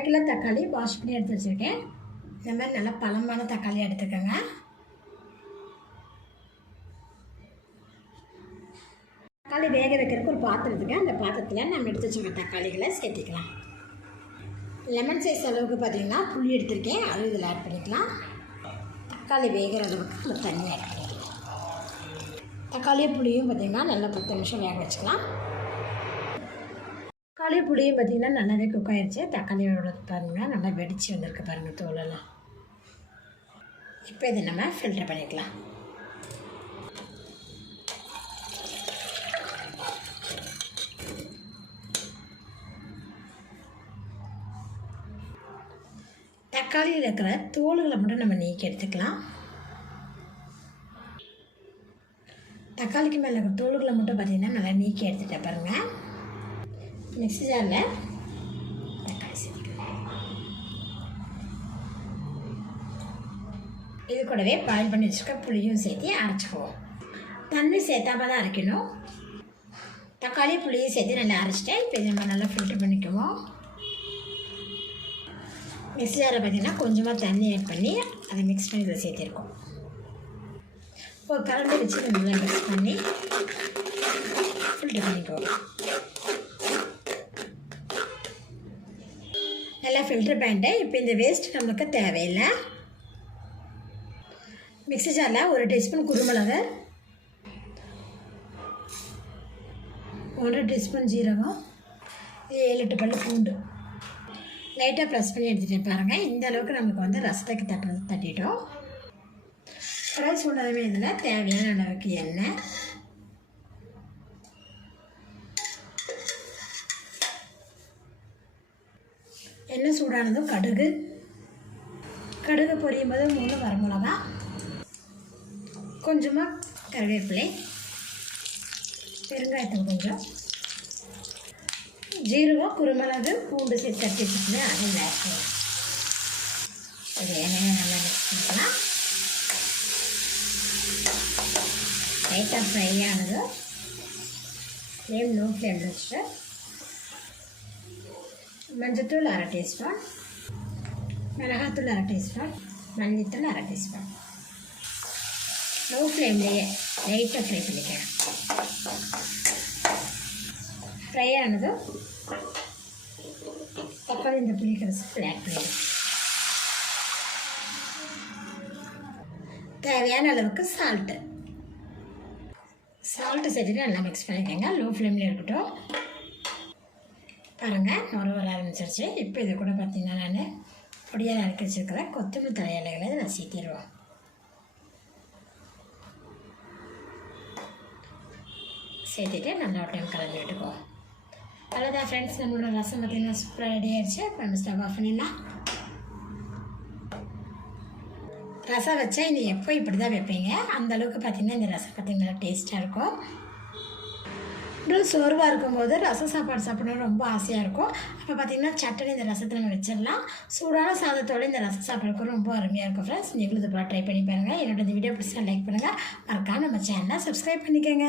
அரை கிலோ தக்காளி வாஷ் பண்ணி எடுத்து வச்சுருக்கேன். இந்த மாதிரி நல்லா பழமான தக்காளி எடுத்துக்கோங்க. தக்காளி வேக வைக்கிறதுக்கு ஒரு பாத்திரத்துக்கு அந்த பாத்திரத்தில் நம்ம எடுத்து வச்சுருக்க தக்காளிகளை சேர்த்திக்கலாம். லெமன் சைஸ் அளவுக்கு பார்த்தீங்கன்னா புளி எடுத்திருக்கேன். அது இதில் ஆட் பண்ணிக்கலாம். தக்காளி வேகிற அளவுக்கு நம்ம தண்ணி ஆட் பண்ணிக்கலாம். தக்காளியும் புளியும் பார்த்திங்கன்னா நல்லா பத்து நிமிஷம் வேக வச்சுக்கலாம். தக்காளி புளியும் பார்த்திங்கன்னா நல்லாவே குக் ஆயிடுச்சு தக்காளியோட பாருங்கள் நல்லா வெடிச்சு வந்திருக்கு பாருங்கள் தோலெல்லாம். இப்போ இதை நம்ம ஃபில்டர் பண்ணிக்கலாம். தக்காளியில் இருக்கிற தோல்களை மட்டும் நம்ம நீக்கி எடுத்துக்கலாம். தக்காளிக்கு மேலே இருக்கிற தோல்களை மட்டும் பார்த்திங்கன்னா நல்லா நீக்கி எடுத்துகிட்டேன் பாருங்கள் மிக்ஸி ஜாரில் தக்காளி இது கூடவே பாயில் பண்ணி வச்சுருக்க புளியும் சேர்த்து அரைச்சிக்குவோம். தண்ணி சேர்த்தாம தான் அரைக்கணும். தக்காளி புளியும் சேர்த்து நல்லா அரைச்சிட்டேன். இப்போ நம்ம நல்லா ஃபில்டர் பண்ணிக்குவோம். மிக்ஸி ஜாரில் பார்த்தீங்கன்னா கொஞ்சமாக தண்ணி ஆட் பண்ணி அதை மிக்ஸ் பண்ணி இதில் சேர்த்துருக்கோம். ஒரு கரண்டி வச்சு நம்ம நல்லா மிக்ஸ் பண்ணி ஃபில்டர் பண்ணிக்குவோம் நல்லா ஃபில்டர் பண்ணிட்டேன் இப்போ இந்த வேஸ்ட் நம்மளுக்கு தேவையில்லை. மிக்சி ஜாரில் ஒரு டீஸ்பூன் குருமிளகு ஒன்றரை டீஸ்பூன் ஜீரகம் ஏழு எட்டு பல் பூண்டு. லைட்டாக ப்ரெஸ் பண்ணி எடுத்துகிட்டு பாருங்கள் இந்த அளவுக்கு நமக்கு வந்து ரசத்துக்கு தட்டு தட்டிட்டோம். கடாய் உணவுமே இதில் தேவையான அளவுக்கு எண்ணெய் எண்ணெய் சூடானதும் கடுகு. கடுகு பொரியும் போது மூணு வரமிளகா. கொஞ்சமாக கருவேப்பிலை. பெருங்காயத்தூள் கொஞ்சம் ஜீரகம் குருமிளகு பூண்டு சேர்த்து தட்டி வச்சுக்கணும் அதில் ஆட் எண்ணெயை நல்லா மிக்ஸ் பண்ணிக்கலாம். லைட்டாக ஃப்ரை ஆனதும் ஃப்ளேம் நோ ஃப்ளேம் வச்சுட்டு மஞ்சத்தூள் அரை டீஸ்பூன் மிளகாத்தூள் அரை டீஸ்பூன் மஞ்சத்தூள் அரை டீஸ்பூன். லோ ஃப்ளேம்லேயே லைட்டாக ஃப்ரை பண்ணிக்கிறேன் ஃப்ரை ஆனதும் தக்காளி இந்த புளி கரைசல் தேவையான அளவுக்கு சால்ட்டு சால்ட்டு சேர்த்துட்டு நல்லா மிக்ஸ் பண்ணிக்கோங்க. லோ ஃப்ளேம்லேயே இருக்கட்டும். பாருங்கள் நுர வர ஆரம்பிச்சிருச்சு. இப்போ இது கூட பார்த்தீங்கன்னா நான் பொடியாக நறுக்கி வச்சுருக்கிற கொத்தமல்லி தலையிலைகளை நான் சீத்திடுவோம் சேர்த்துட்டு நல்லா ஒரு டைம் கலந்து விட்டுக்குவோம். அவ்வளோதான் ஃப்ரெண்ட்ஸ் நம்மளோட ரசம் பார்த்தீங்கன்னா சூப்பராக ரெடி ஆகிடுச்சு இப்போ நம்ம ஸ்டவ் ஆஃப் பண்ணிடலாம். ரசம் வச்சா இது எப்போ இப்படி தான் வைப்பீங்க அந்தளவுக்கு பார்த்தீங்கன்னா இந்த ரசம் பார்த்தீங்கன்னா டேஸ்ட்டாக இருக்கும். உடல் சோர்வாக இருக்கும்போது ரசம் சாப்பாடு சாப்பிடணும் ரொம்ப ஆசையாக இருக்கும். அப்போ பார்த்தீங்கன்னா சட்டனி இந்த ரசத்தில் நம்ம வச்சிடலாம். சூடான சாதத்தோடு இந்த ரசம் சாப்பிட்றதுக்கு ரொம்ப அருமையாக இருக்கும் ஃப்ரெண்ட்ஸ் நீங்களும் இது போல ட்ரை பண்ணி பாருங்கள் என்னோட இந்த வீடியோ பிடிச்சா லைக் பண்ணுங்கள் மறக்காம நம்ம சேனலை சப்ஸ்கிரைப் பண்ணிக்கோங்க.